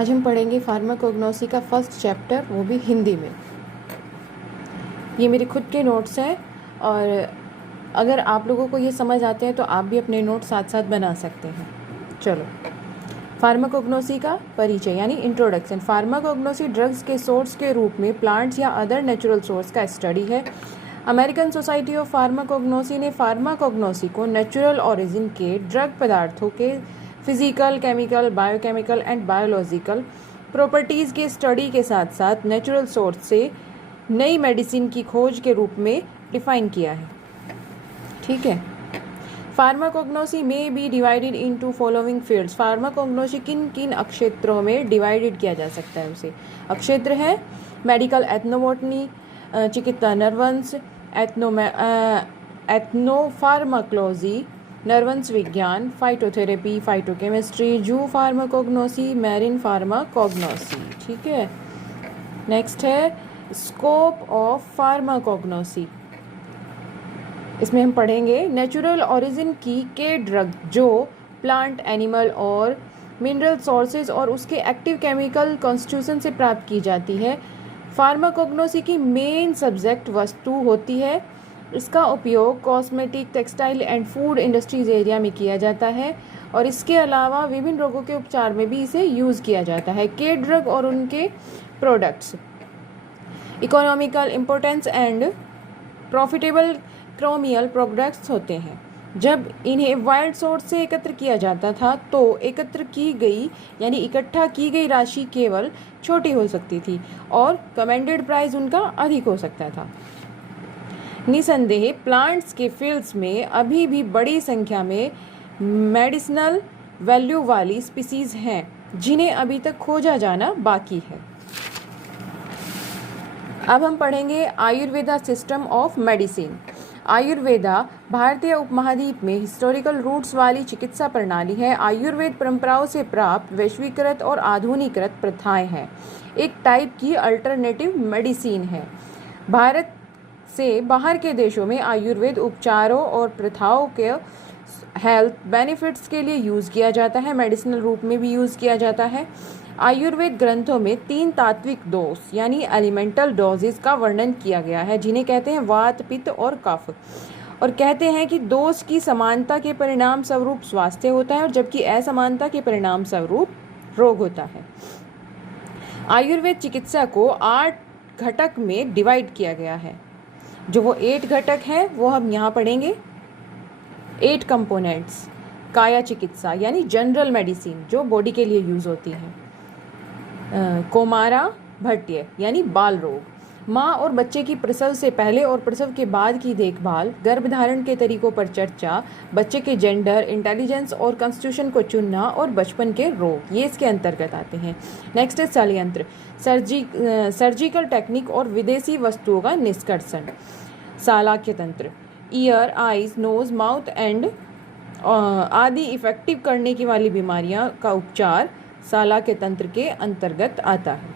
आज हम पढ़ेंगे फार्माकोग्नोसी का फर्स्ट चैप्टर, वो भी हिंदी में। ये मेरे खुद के नोट्स हैं और अगर आप लोगों को ये समझ आते हैं तो आप भी अपने नोट साथ साथ बना सकते हैं। चलो, फार्माकोग्नोसी का परिचय यानी इंट्रोडक्शन। फार्माकोग्नोसी ड्रग्स के सोर्स के रूप में प्लांट्स या अदर नेचुरल सोर्स का स्टडी है। अमेरिकन सोसाइटी ऑफ फार्माकोग्नोसी ने फार्माकोग्नोसी को नेचुरल ओरिजिन के ड्रग पदार्थों के physical, chemical, biochemical and biological properties के स्टडी के साथ साथ नेचुरल सोर्स से नई मेडिसिन की खोज के रूप में डिफाइन किया है। ठीक है। फार्माकोग्नोसी में be divided into following fields. Pharmacognosy किन किन क्षेत्रों में डिवाइडेड किया जा सकता है उसे। क्षेत्र है मेडिकल एथनोबॉटनी, चिकित्सा नर्वंस, एथनोफार्माकोलॉजी, नर्वंस विज्ञान, फाइटोथेरेपी, फाइटोकेमिस्ट्री, जू फार्माकोग्नोसी, मैरिन फार्माकोग्नोसी। ठीक है। नेक्स्ट है स्कोप ऑफ फार्माकोग्नोसी। इसमें हम पढ़ेंगे नेचुरल ओरिजिन की के ड्रग जो प्लांट, एनिमल और मिनरल सोर्सेज और उसके एक्टिव केमिकल कॉन्स्टिट्यूशन से प्राप्त की जाती है। फार्माकोग्नोसी की मेन सब्जेक्ट वस्तु होती है। इसका उपयोग cosmetic, textile and food industries area में किया जाता है और इसके अलावा विभिन्न रोगों के उपचार में भी इसे यूज़ किया जाता है। के ड्रग और उनके products economical importance and profitable क्रोमियल प्रोडक्ट्स होते हैं। जब इन्हें वाइल्ड सोर्स से एकत्र किया जाता था तो एकत्र की गई यानी इकट्ठा की गई राशि केवल छोटी हो सकती थी और कमेंडेड प्राइस उनका अधिक हो सकता था। निसंदेह प्लांट्स के फील्ड्स में अभी भी बड़ी संख्या में मेडिसिनल वैल्यू वाली स्पीसीज हैं जिन्हें अभी तक खोजा जाना बाकी है। अब हम पढ़ेंगे Ayurveda system of medicine. Ayurveda भारतीय उपमहाद्वीप में हिस्टोरिकल रूट्स वाली चिकित्सा प्रणाली है। आयुर्वेद परंपराओं से प्राप्त वैश्वीकृत और आधुनिकृत प्रथाएं हैं। एक टाइप की अल्टरनेटिव मेडिसिन है। भारत से बाहर के देशों में आयुर्वेद उपचारों और प्रथाओं के हेल्थ बेनिफिट्स के लिए यूज़ किया जाता है। मेडिसिनल रूप में भी यूज़ किया जाता है। आयुर्वेद ग्रंथों में 3 तात्विक डोज यानी एलिमेंटल डोजेस का वर्णन किया गया है जिन्हें कहते हैं वात, पित्त और कफ, और कहते हैं कि डोज की समानता के परिणाम स्वरूप स्वास्थ्य होता है और जबकि असमानता के परिणाम स्वरूप रोग होता है। आयुर्वेद चिकित्सा को 8 घटक में डिवाइड किया गया है। जो वो 8 घटक हैं वो हम यहाँ पढ़ेंगे। 8 कंपोनेंट्स। काया चिकित्सा यानी जनरल मेडिसिन जो बॉडी के लिए यूज़ होती है। कोमारा भट्ट्य यानी बाल रोग, माँ और बच्चे की प्रसव से पहले और प्रसव के बाद की देखभाल, गर्भधारण के तरीकों पर चर्चा, बच्चे के जेंडर, इंटेलिजेंस और कॉन्स्टिट्यूशन को चुनना और बचपन के रोग, ये इसके अंतर्गत आते हैं। नेक्स्ट है शल्यंत्र, सर्जिकल टेक्निक और विदेशी वस्तुओं का निष्कर्षण। शालाक्य तंत्र, ear, eyes, nose, mouth and आदि इफेक्टिव करने की वाली बीमारियां का उपचार शालाक्य तंत्र के अंतर्गत आता है।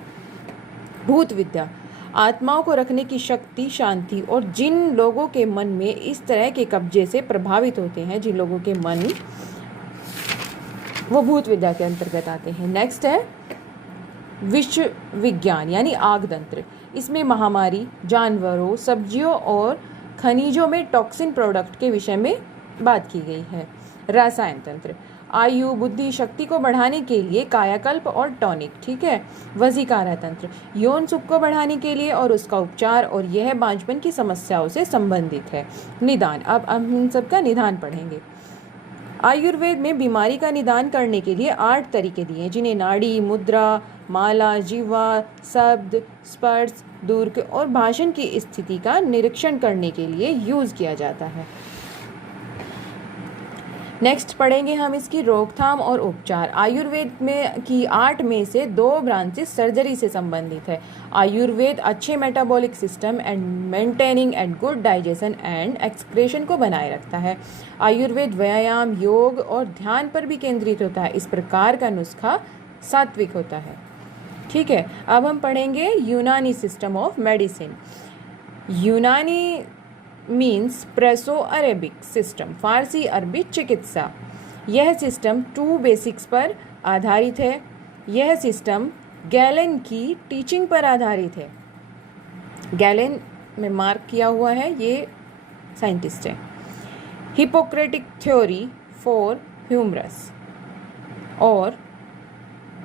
भूत विद्या, आत्माओं को रखने की शक्ति, शांति और जिन लोगों के मन में इस तरह के कब्जे से प्रभावित होते हैं, जिन लोगों के मन, वो भूत विद्या के अंतर्गत आते हैं। नेक्स्ट है विश्व विज्ञान यानी आग तंत्र। इसमें महामारी, जानवरों, सब्जियों और खनिजों में टॉक्सिन प्रोडक्ट के विषय में बात की गई है। रसायन तंत्र, आयु, बुद्धि, शक्ति को बढ़ाने के लिए कायाकल्प और टॉनिक। ठीक है। वशीकारा तंत्र, यौन सुख को बढ़ाने के लिए और उसका उपचार, और यह बांझपन की समस्याओं से संबंधित है। निदान, अब हम इन सब का निदान पढ़ेंगे। आयुर्वेद में बीमारी का निदान करने के लिए 8 तरीके दिए जिन्हें नाड़ी, मुद्रा, माला, जीवा, शब्द, स्पर्श, दुर्ग और भाषण की स्थिति का निरीक्षण करने के लिए यूज़ किया जाता है। नेक्स्ट पढ़ेंगे हम इसकी रोकथाम और उपचार। आयुर्वेद में की 8 में से 2 ब्रांचेस सर्जरी से संबंधित है। आयुर्वेद अच्छे metabolic system and maintaining and good digestion and excretion को बनाए रखता है। आयुर्वेद व्यायाम, योग और ध्यान पर भी केंद्रित होता है। इस प्रकार का नुस्खा सात्विक होता है। ठीक है। अब हम पढ़ेंगे यूनानी सिस्टम ऑफ मेडिसिन। यूनानी मीन्स प्रेसो अरेबिक सिस्टम, फारसी अरबी चिकित्सा। यह सिस्टम 2 बेसिक्स पर आधारित है। यह सिस्टम गैलेन की टीचिंग पर आधारित है। गैलेन में मार्क किया हुआ है, ये साइंटिस्ट है। हिपोक्रेटिक थ्योरी फॉर ह्यूमरस और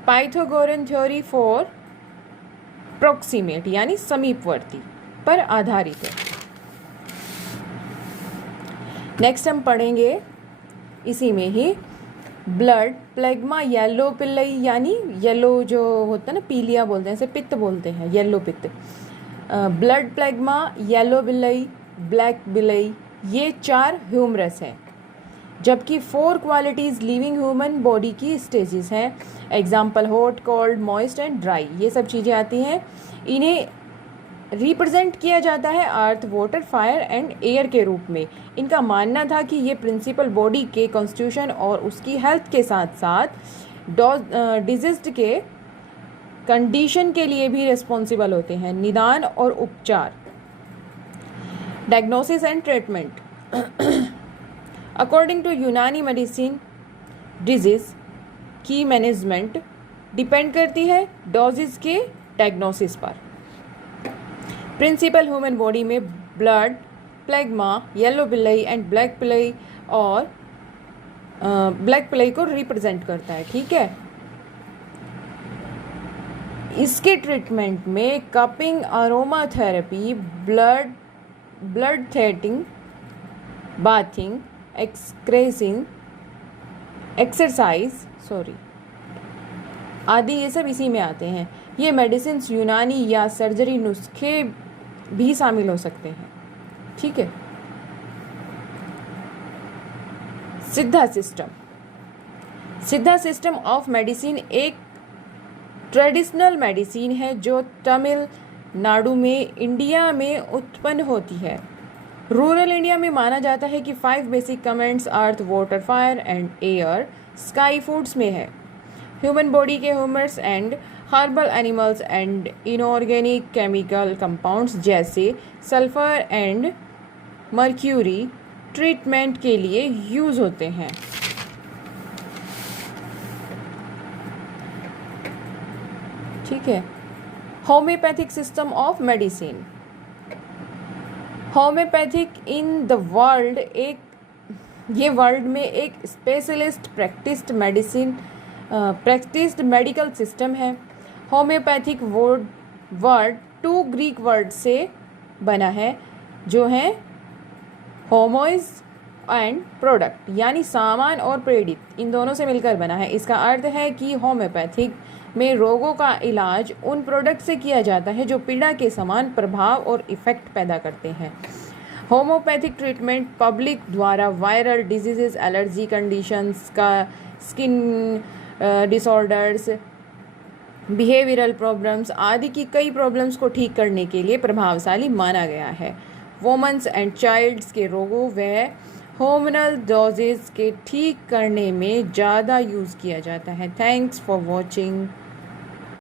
पाइथागोरन थ्योरी फॉर प्रोक्सीमेट यानी समीपवर्ती पर आधारित है। नेक्स्ट हम पढ़ेंगे इसी में ही ब्लड प्लेग्मा येलो पिल्लई यानी येलो जो होता है ना, पीलिया बोलते हैं, इसे पित्त बोलते हैं, येलो पित्त। ब्लड प्लेग्मा, येलो बिल्लई, ब्लैक बिल्लई, ये 4 ह्यूमरस हैं, जबकि 4 क्वालिटीज़ लिविंग ह्यूमन बॉडी की स्टेजेस हैं। Example hot, cold, moist and dry, ये सब चीज़ें आती हैं। इन्हें रिप्रेजेंट किया जाता है अर्थ, वाटर, फायर एंड एयर के रूप में। इनका मानना था कि ये प्रिंसिपल बॉडी के कॉन्स्टिट्यूशन और उसकी हेल्थ के साथ साथ डिजीज के कंडीशन के लिए भी रिस्पॉन्सिबल होते हैं। निदान और उपचार, diagnosis and treatment. According to Unani medicine, disease की मैनेजमेंट डिपेंड करती है डोजेस के डायग्नोसिस पर। प्रिंसिपल ह्यूमन बॉडी में ब्लड, प्लेग्मा, येलो पिल्लई एंड ब्लैक पिल्लई और ब्लैक पिल्लई को रिप्रेजेंट करता है, ठीक है। इसके ट्रीटमेंट में कपिंग, अरोमा थेरेपी, ब्लड थेटिंग, बाथिंग, एक्सरसाइज आदि ये सब इसी में आते हैं। ये मेडिसिन यूनानी या सर्जरी नुस्खे भी शामिल हो सकते हैं, ठीक है। सिद्धा सिस्टम ऑफ मेडिसिन एक ट्रेडिशनल मेडिसिन है जो तमिलनाडु में इंडिया में उत्पन्न होती है। रूरल इंडिया में माना जाता है कि 5 basic comments earth, water, fire and air, sky foods में है। ह्यूमन बॉडी के humours and herbal animals and inorganic chemical compounds जैसे सल्फर एंड मर्क्यूरी ट्रीटमेंट के लिए यूज होते हैं। ठीक है। Homeopathic system of medicine. Homeopathic in the world ये वर्ल्ड में एक स्पेशलिस्ट प्रैक्टिस्ड मेडिकल सिस्टम है। होम्योपैथिक वर्ड 2 ग्रीक वर्ड से बना है जो है होमोइज एंड प्रोडक्ट, यानी सामान और प्रेरित, इन दोनों से मिलकर बना है। इसका अर्थ है कि होम्योपैथिक में रोगों का इलाज उन प्रोडक्ट से किया जाता है जो पीड़ा के समान प्रभाव और इफेक्ट पैदा करते हैं। होम्योपैथिक ट्रीटमेंट पब्लिक द्वारा वायरल डिजीजेस, एलर्जी कंडीशंस का, स्किन डिसऑर्डर्स, बिहेवियरल प्रॉब्लम्स आदि की कई प्रॉब्लम्स को ठीक करने के लिए प्रभावशाली माना गया है। वुमेन्स एंड चाइल्ड्स के रोगों व hormonal doses के ठीक करने में ज़्यादा यूज़ किया जाता है। Thanks for watching.